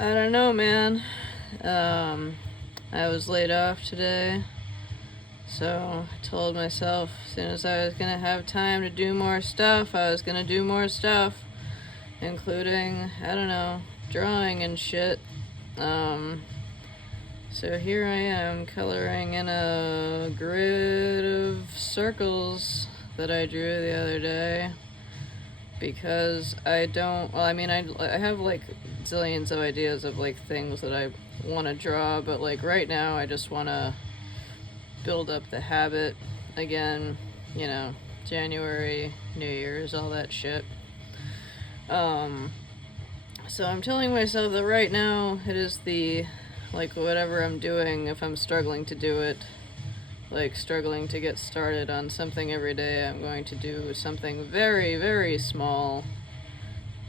I don't know, man. I was laid off today, so I told myself as soon as I was gonna have time to do more stuff, I was gonna do more stuff, including, I don't know, drawing and shit. So here I am coloring in a grid of circles that I drew the other day. Because I don't, well, I mean, I have like zillions of ideas of like things that I want to draw, but like right now I just want to build up the habit again, you know, January, New Year's, all that shit. So I'm telling myself that right now it is the, like, whatever I'm doing, if I'm struggling to do it, like struggling to get started on something every day, I'm going to do something very, very small.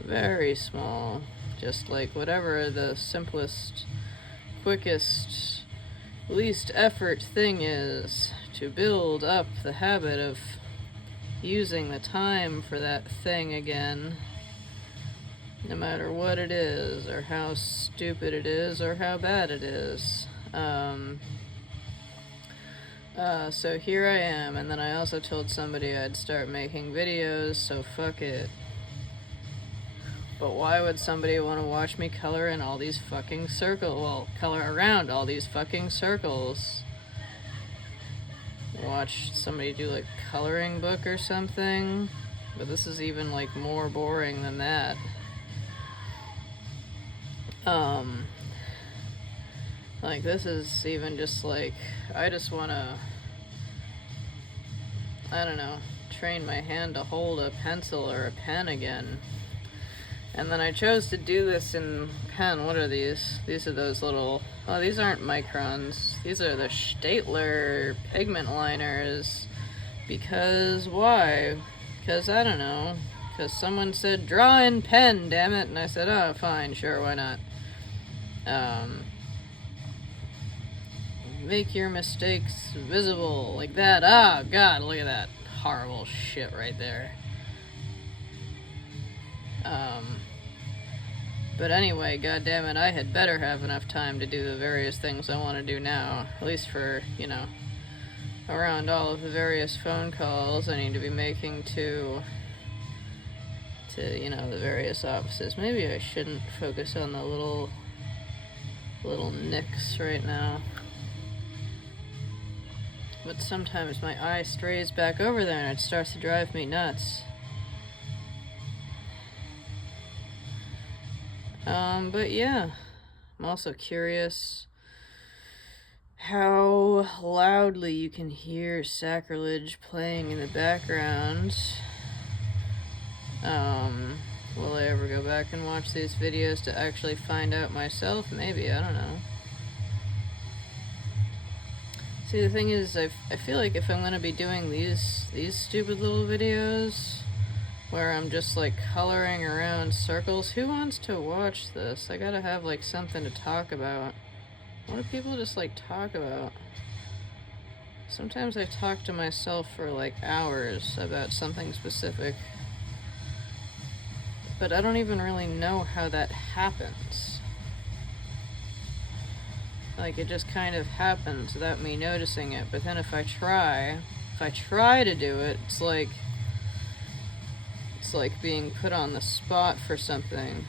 Very small. Just like whatever the simplest, quickest, least effort thing is to build up the habit of using the time for that thing again. No matter what it is, or how stupid it is, or how bad it is. So here I am, and then I also told somebody I'd start making videos, so fuck it. But why would somebody want to watch me color in all these fucking circles? Well, color around all these fucking circles. Watch somebody do like coloring book or something. But this is even like more boring than that. Like this is even just like, I just want to, I don't know, train my hand to hold a pencil or a pen again. And then I chose to do this in pen. What are these? These are those little, oh, these aren't microns. These are the Staedtler pigment liners. Because why? Because I don't know. Because someone said, draw in pen, damn it. And I said, oh, fine, sure, why not? Make your mistakes visible, like that. Ah, God, look at that horrible shit right there. But anyway, goddammit, I had better have enough time to do the various things I want to do now. At least for, you know, around all of the various phone calls I need to be making to you know, the various offices. Maybe I shouldn't focus on the little nicks right now. But sometimes my eye strays back over there and it starts to drive me nuts. But yeah, I'm also curious how loudly you can hear Sacrilege playing in the background. Will I ever go back and watch these videos to actually find out myself? Maybe, I don't know. See, the thing is, I feel like if I'm gonna be doing these stupid little videos where I'm just like coloring around circles, who wants to watch this? I gotta have like something to talk about. What do people just like talk about? Sometimes I talk to myself for like hours about something specific, but I don't even really know how that happens. Like, it just kind of happens without me noticing it. But then if I try to do it, it's like being put on the spot for something.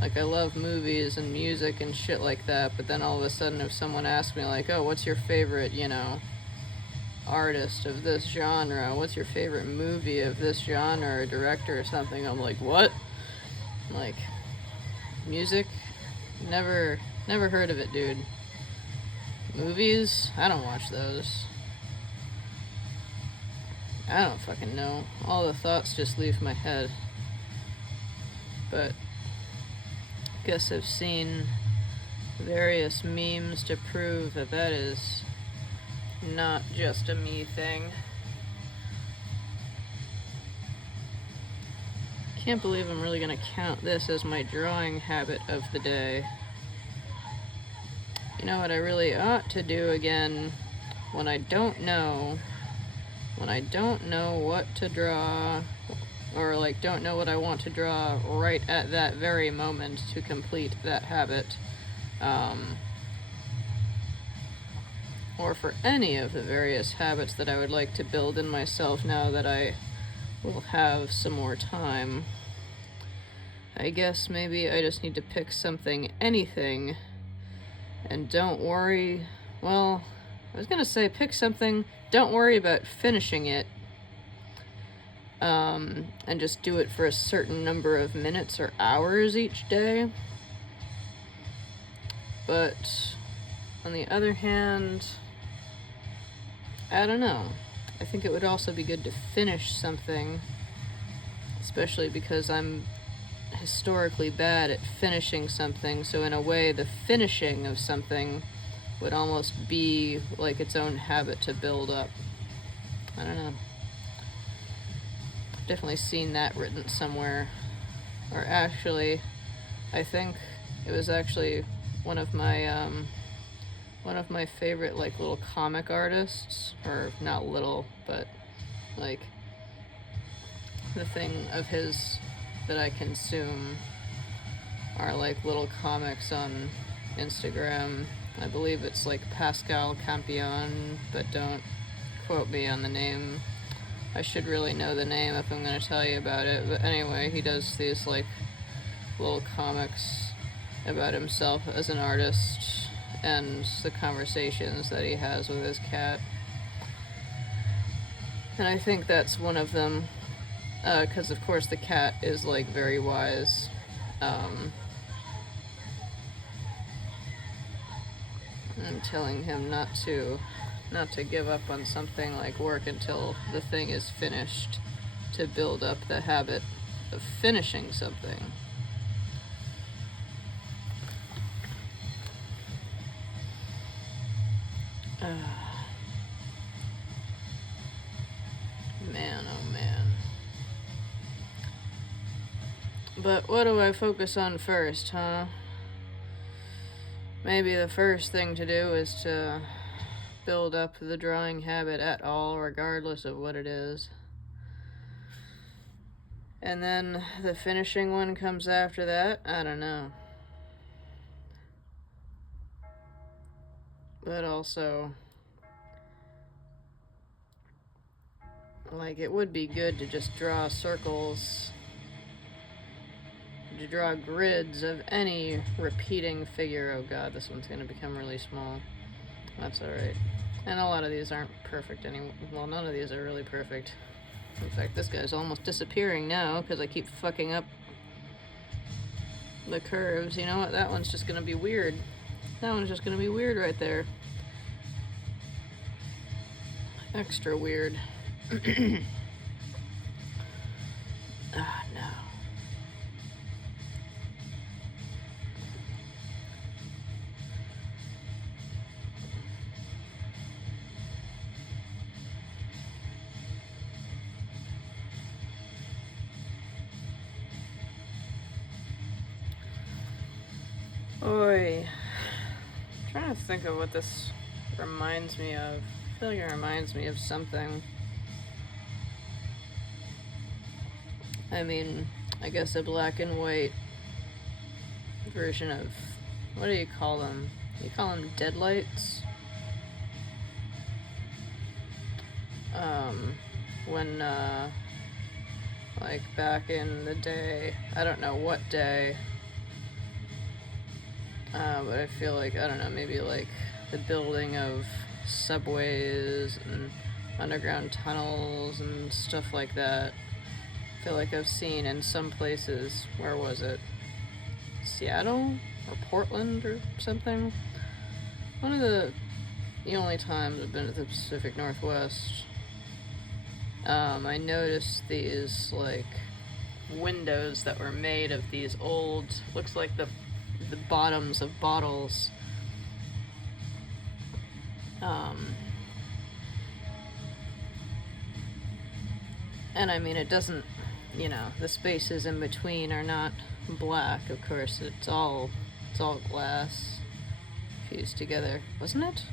Like, I love movies and music and shit like that, but then all of a sudden if someone asks me like, oh, what's your favorite, you know, artist of this genre? What's your favorite movie of this genre or director or something? I'm like, what? Like, music? Never heard of it, dude. Movies? I don't watch those. I don't fucking know. All the thoughts just leave my head. But I guess I've seen various memes to prove that that is not just a me thing. Can't believe I'm really gonna count this as my drawing habit of the day. You know what I really ought to do again when I don't know what to draw, or like don't know what I want to draw right at that very moment to complete that habit, or for any of the various habits that I would like to build in myself now that I will have some more time. I guess maybe I just need to pick something, anything, and don't worry. Well, I was gonna say pick something, don't worry about finishing it, and just do it for a certain number of minutes or hours each day. But on the other hand, I don't know. I think it would also be good to finish something, especially because I'm historically bad at finishing something, so in a way the finishing of something would almost be like its own habit to build up. I don't know. Definitely seen that written somewhere. Or actually, I think it was actually one of my favorite like little comic artists, or not little, but like the thing of his that I consume are like little comics on Instagram. I believe it's like Pascal Campion, but don't quote me on the name. I should really know the name if I'm going to tell you about it. But anyway, he does these like little comics about himself as an artist and the conversations that he has with his cat. And I think that's one of them, because of course the cat is like very wise. I'm telling him not to give up on something like work until the thing is finished, to build up the habit of finishing something. Man, oh man. But what do I focus on first, huh? Maybe the first thing to do is to build up the drawing habit at all, regardless of what it is. And then the finishing one comes after that? I don't know. But also, like, it would be good to just draw circles, to draw grids of any repeating figure. Oh god, this one's gonna become really small. That's alright. And a lot of these aren't perfect anymore. Well, none of these are really perfect. In fact, this guy's almost disappearing now because I keep fucking up the curves. You know what? That one's just gonna be weird. That one's just gonna be weird right there. Extra weird. Ah, no. Oi. I'm trying to think of what this reminds me of. I feel like it reminds me of something. I mean, I guess a black and white version of, what do you call them? You call them deadlights? When, like back in the day, I don't know what day, but I feel like, I don't know, maybe like the building of subways and underground tunnels and stuff like that. I feel like I've seen in some places, where was it? Seattle or Portland or something? One of the only times I've been to the Pacific Northwest, I noticed these like windows that were made of these old, looks like the bottoms of bottles. And I mean, it doesn't, you know, the spaces in between are not black, of course. It's all glass fused together, wasn't it?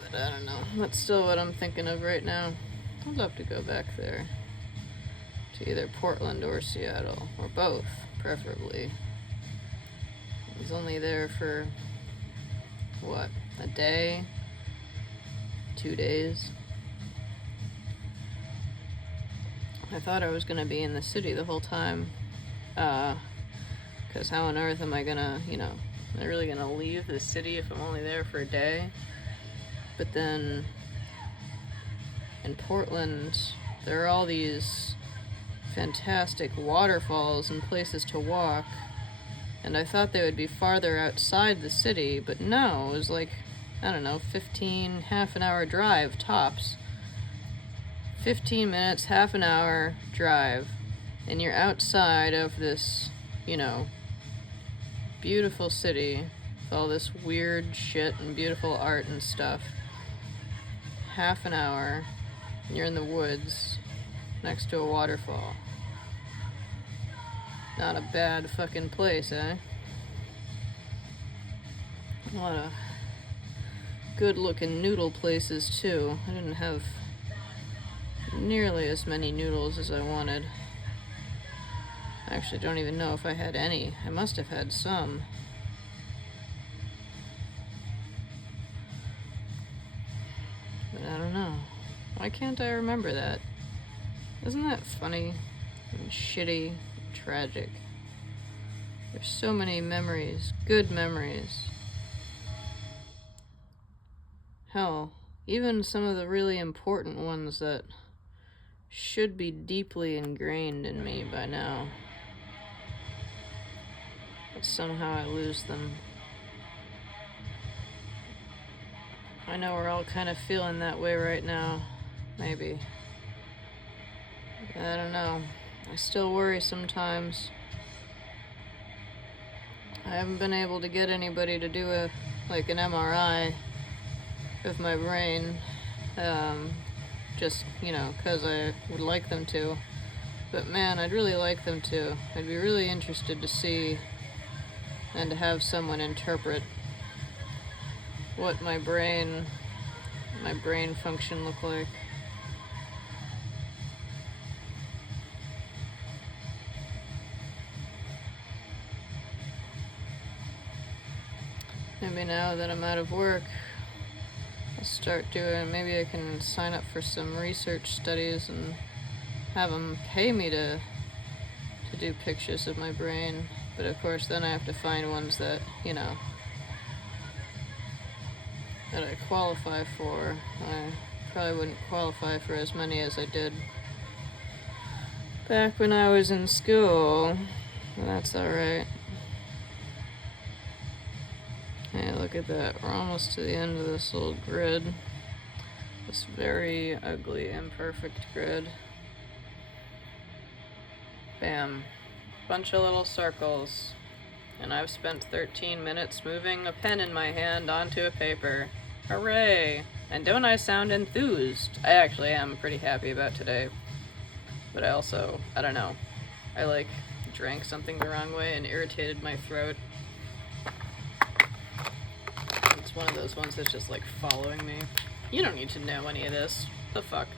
But I don't know. That's still what I'm thinking of right now. I'd love to go back there. To either Portland or Seattle. Or both, preferably. I was only there for, what, a day? 2 days? I thought I was gonna be in the city the whole time. Because how on earth am I gonna, am I really gonna leave the city if I'm only there for a day? But then, in Portland, there are all these fantastic waterfalls and places to walk, and I thought they would be farther outside the city, but no, it was like, I don't know, half an hour drive, tops. 15 minutes, half an hour drive, and you're outside of this, beautiful city with all this weird shit and beautiful art and stuff. Half an hour, and you're in the woods next to a waterfall. Not a bad fucking place, eh? A lot of good looking noodle places too. I didn't have nearly as many noodles as I wanted. I actually don't even know if I had any. I must have had some. But I don't know. Why can't I remember that? Isn't that funny and shitty and tragic? There's so many memories, good memories. Hell, even some of the really important ones that should be deeply ingrained in me by now. But somehow I lose them. I know we're all kind of feeling that way right now. Maybe. I don't know. I still worry sometimes. I haven't been able to get anybody to do an MRI of my brain. Just, because I would like them to. But man, I'd really like them to. I'd be really interested to see and to have someone interpret what my brain function look like. Maybe now that I'm out of work, I'll start doing, maybe I can sign up for some research studies and have them pay me to do pictures of my brain. But of course then I have to find ones that, that I qualify for. I probably wouldn't qualify for as many as I did back when I was in school. That's alright. Hey, look at that. We're almost to the end of this little grid. This very ugly, imperfect grid. Bam. Bunch of little circles. And I've spent 13 minutes moving a pen in my hand onto a paper. Hooray! And don't I sound enthused? I actually am pretty happy about today. But I also, I don't know. I drank something the wrong way and irritated my throat. It's one of those ones that's just following me. You don't need to know any of this. The fuck?